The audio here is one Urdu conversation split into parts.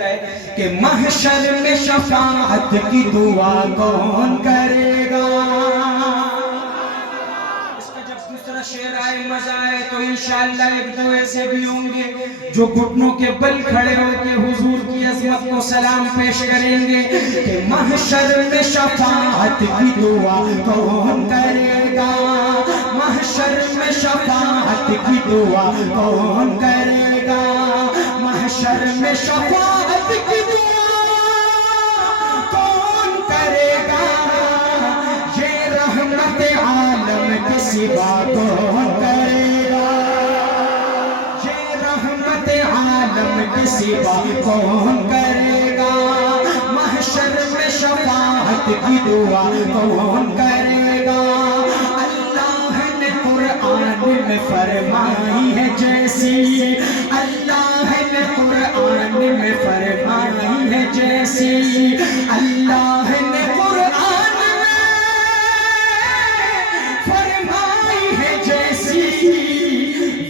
ہوتا ہے کہ محشر میں شفاعت کی دعا کون کرے گا. اس کا جب دوسرا شعر آئے مزہ آئے تو انشاءاللہ ایک دو ایسے بھی ہوں گے جو گھٹنوں کے بل کھڑے ہو کے حضور کی عظمت کو سلام پیش کریں گے کہ محشر میں شفاعت کی دعا کون کرے گا. محشر میں شفاعت کی دعا کون کرے گا. محشر میں شفاعت کی دعا کون کرے گا. یہ رحمت عالم کے سوا کون کرے گا. یہ رحمت عالم کے سوا کون کرے گا. محشر میں شفاعت کی دعا کون کرے گا. قرآن میں فرمائی ہے جیسی, اللہ نے قرآن میں فرمائی ہے جیسی, اللہ نے قرآن میں فرمائی ہے جیسی,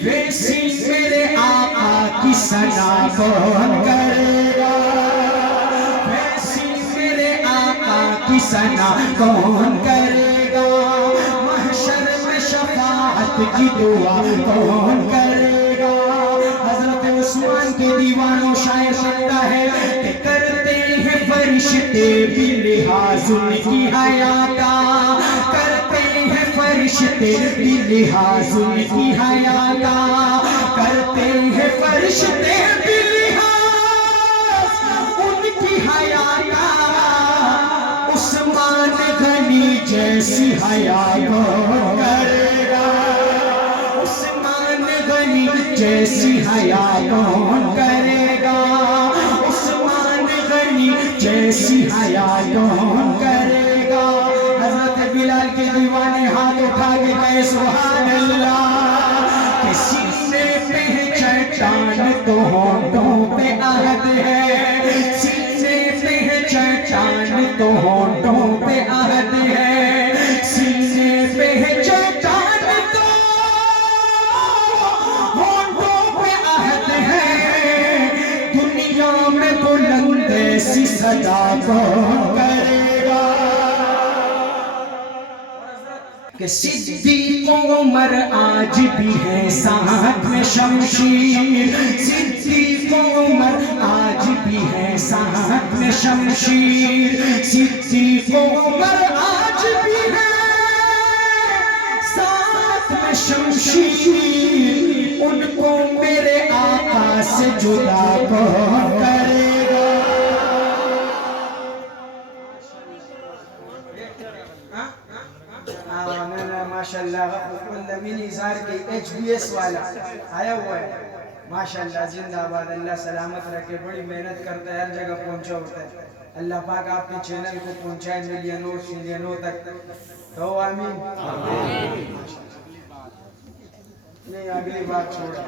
ویسی میرے آقا کی ثنا کون کرے گا. ویسی میرے آقا کی ثنا کون کرے گا. کی دعا کون کرے گا. حضرت عثمان کے دیوانوں شاعر سنتا ہے کہ کرتے ہیں فرشتے بھی لحاظ ان کی حیا کا. کرتے ہیں فرشتے بھی لحاظ ان کی حیا کا. کرتے ہیں فرشتے بھی لحاظ ان کی حیا کا. عثمان غنی جیسی حیا کون کرے گا. جیسی حیا کون کرے گا. عثمان غنی جیسی حیا کون کرے گا. حضرت بلال کے دیوانے ہاتھ اٹھا کے کہے سبحان اللہ. کہ سینے پہ چٹان تو ہونٹوں پہ عہد ہے. سینے پہ چٹان تو ہونٹوں پہ عہد ہے. سینے پہ چٹان ایسی صدا کون کرے گا. کہ صدیق عمر آج بھی ہے ساتھ میں شمشیر. صدیق عمر آج بھی ہے ساتھ میں شمشیر. صدیق عمر آج بھی ہے ساتھ میں شمشیر. ان کو میرے آقا سے جدا کون کرے گا. ماشاءاللہ مینی اظہار کے ایچ بی ایس والا آیا ہوا ہے. ماشاءاللہ زندہ آباد. اللہ سلامت رکھے. بڑی محنت کرتا ہے, ہر جگہ پہنچا ہوتا ہے. اللہ پاک آپ کے چینل کو پہنچائے ملینوں تک. تو آمین. نہیں اگلی بات چھوڑا.